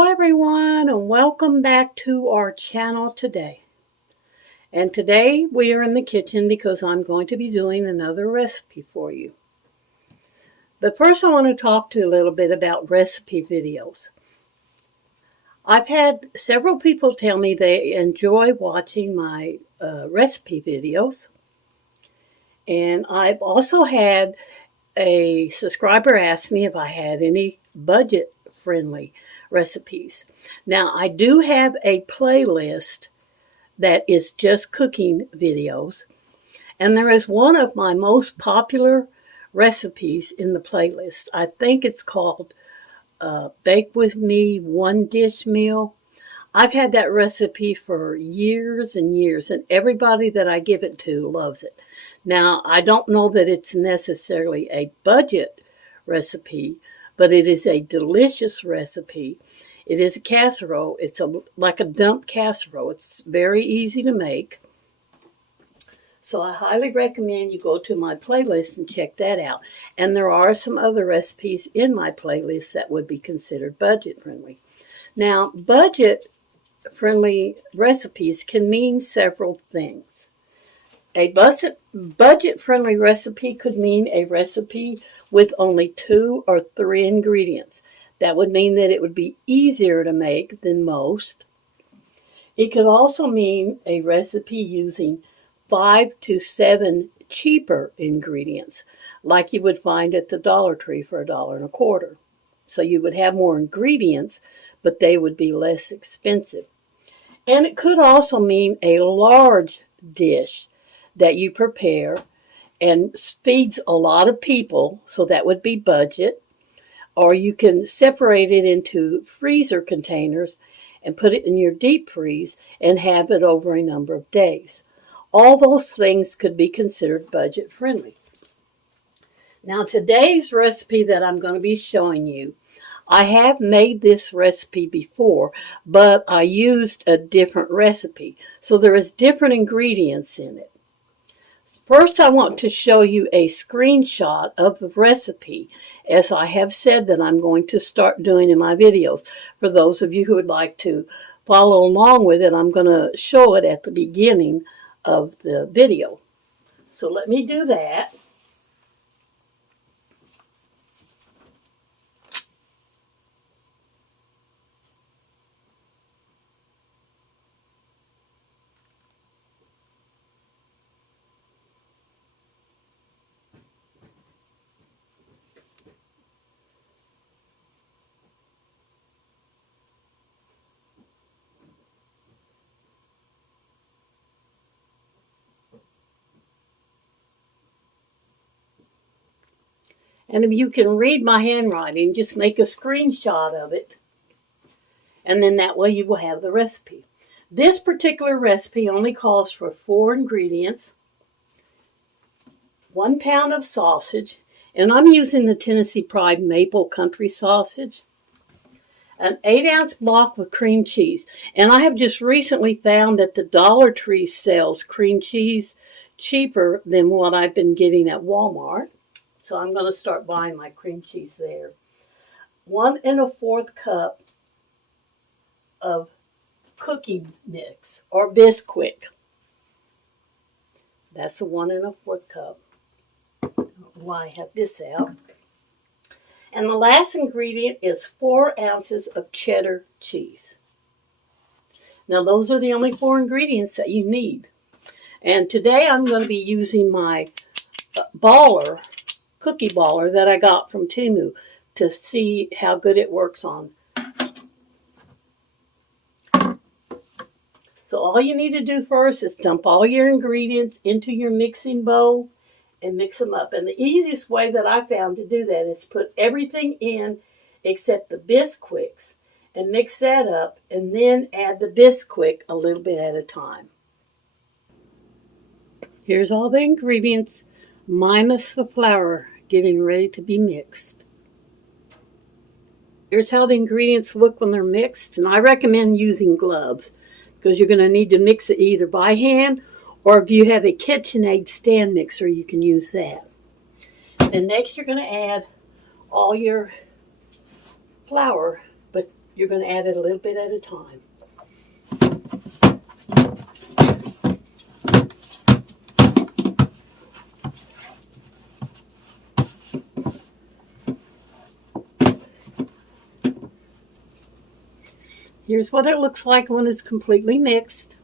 Hello everyone and welcome back to our channel today. And today we are in the kitchen because I'm going to be doing another recipe for you. But first I want to talk to you a little bit about recipe videos. I've had several people tell me they enjoy watching my recipe videos. And I've also had a subscriber ask me if I had any budget-friendly recipes. Now, I do have a playlist that is just cooking videos, and there is one of my most popular recipes in the playlist. I think it's called Bake With Me One Dish Meal. I've had that recipe for years and years, and everybody that I give it to loves it. Now, I don't know that it's necessarily a budget recipe, but it is a delicious recipe. It is a casserole. It's like a dump casserole. It's very easy to make. So I highly recommend you go to my playlist and check that out. And there are some other recipes in my playlist that would be considered budget friendly. Now, budget-friendly recipes can mean several things. A budget-friendly recipe could mean a recipe with only 2 or 3 ingredients. That would mean that it would be easier to make than most. It could also mean a recipe using 5 to 7 cheaper ingredients, like you would find at the Dollar Tree for $1.25. So you would have more ingredients, but they would be less expensive. And it could also mean a large dish that you prepare and feeds a lot of people, so that would be budget. Or you can separate it into freezer containers and put it in your deep freeze and have it over a number of days. All those things could be considered budget friendly. Now, today's recipe that I'm going to be showing you, I have made this recipe before, but I used a different recipe. So there is different ingredients in it. First, I want to show you a screenshot of the recipe, as I have said that I'm going to start doing in my videos. For those of you who would like to follow along with it, I'm going to show it at the beginning of the video. So let me do that. And if you can read my handwriting, just make a screenshot of it. And then that way you will have the recipe. This particular recipe only calls for 4 ingredients. 1 pound of sausage. And I'm using the Tennessee Pride Maple Country sausage. An 8-ounce block of cream cheese. And I have just recently found that the Dollar Tree sells cream cheese cheaper than what I've been getting at Walmart. So I'm going to start buying my cream cheese there. 1 1/4 cup of cookie mix or Bisquick. That's the 1 1/4 cup. I don't know why I have this out. And the last ingredient is 4 ounces of cheddar cheese. Now those are the only 4 ingredients that you need. And today I'm going to be using my cookie baller that I got from Temu to see how good it works on. So all you need to do first is dump all your ingredients into your mixing bowl and mix them up. And the easiest way that I found to do that is put everything in except the Bisquicks and mix that up, and then add the Bisquick a little bit at a time. Here's all the ingredients minus the flour getting ready to be mixed. Here's how the ingredients look when they're mixed, and I recommend using gloves because you're going to need to mix it either by hand, or if you have a KitchenAid stand mixer, you can use that. And next you're going to add all your flour, but You're going to add it a little bit at a time. Here's what it looks like when it's completely mixed.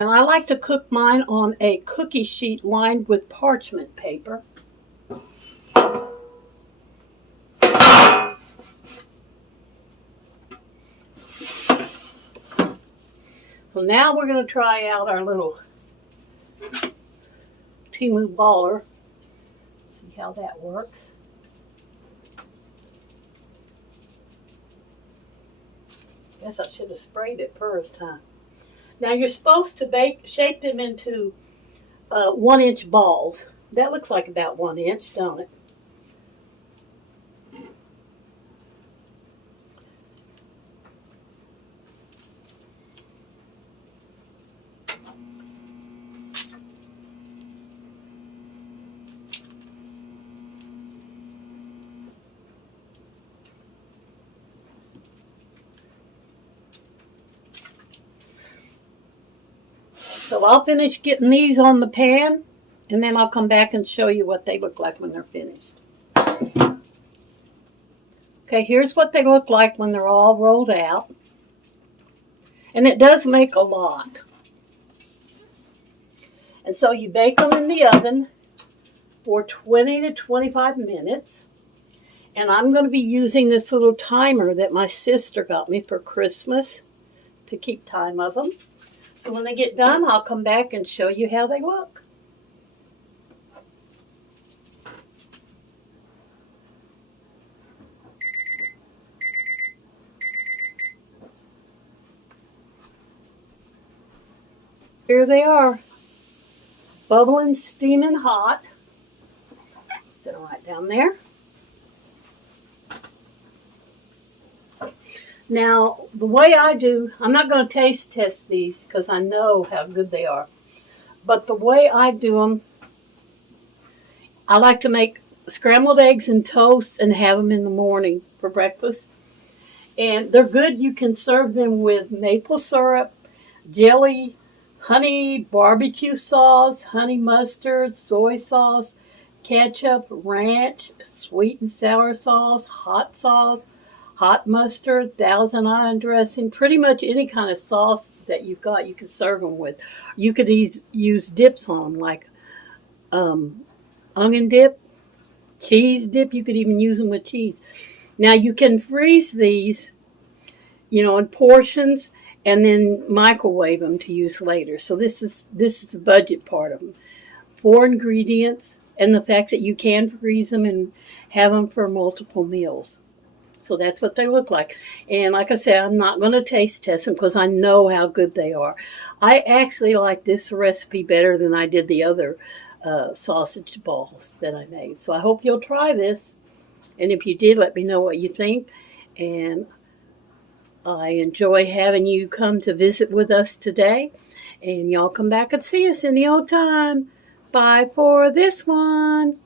And I like to cook mine on a cookie sheet lined with parchment paper. So now we're going to try out our little Timu baller. See how that works. Guess I should have sprayed it first, huh? Now you're supposed to shape them into 1-inch balls. That looks like about 1 inch, don't it? So I'll finish getting these on the pan, and then I'll come back and show you what they look like when they're finished. Okay, here's what they look like when they're all rolled out. And it does make a lot. And so you bake them in the oven for 20 to 25 minutes. And I'm going to be using this little timer that my sister got me for Christmas to keep time of them. So when they get done, I'll come back and show you how they look. Here they are, bubbling, steaming hot. Set them right down there. Now, the way I do, I'm not going to taste test these because I know how good they are. But the way I do them, I like to make scrambled eggs and toast and have them in the morning for breakfast. And they're good. You can serve them with maple syrup, jelly, honey barbecue sauce, honey mustard, soy sauce, ketchup, ranch, sweet and sour sauce, hot mustard, Thousand Island dressing, pretty much any kind of sauce that you've got you can serve them with. You could use dips on them like onion dip, cheese dip. You could even use them with cheese. Now you can freeze these, in portions and then microwave them to use later. So this is the budget part of them. 4 ingredients and the fact that you can freeze them and have them for multiple meals. So that's what they look like. And like I said, I'm not going to taste test them because I know how good they are. I actually like this recipe better than I did the other sausage balls that I made. So I hope you'll try this. And if you did, let me know what you think. And I enjoy having you come to visit with us today. And y'all come back and see us any old time. Bye for this one.